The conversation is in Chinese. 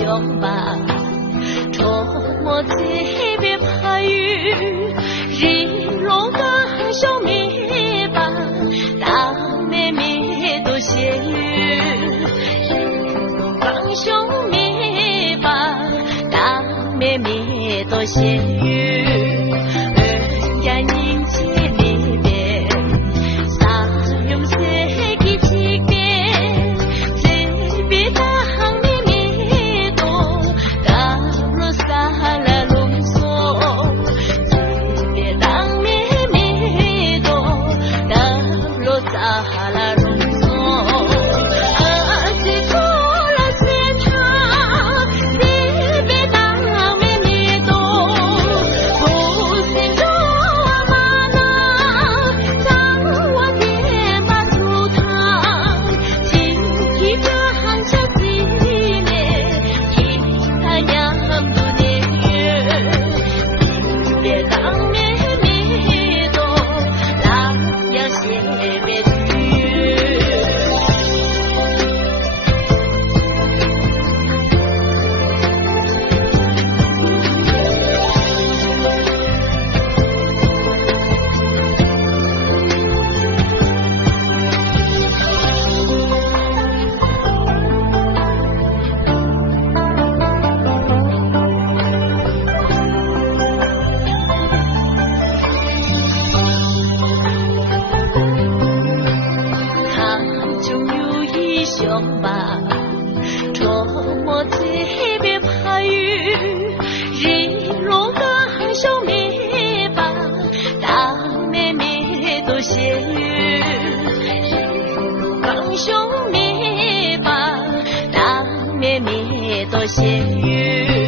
相伴，出没这边拍雨，日落刚消灭吧，当妹妹都咸鱼，日落刚消灭吧，当妹妹都咸鱼，人家迎接妹妹，啥用色给几遍，这边当妹妹都打落沙拉隆索，这边当妹妹都打落沙拉隆索。相伴，出没这边拍雨，日落刚消灭吧，当妹妹都咸鱼，日落刚消灭吧，当妹妹都咸鱼。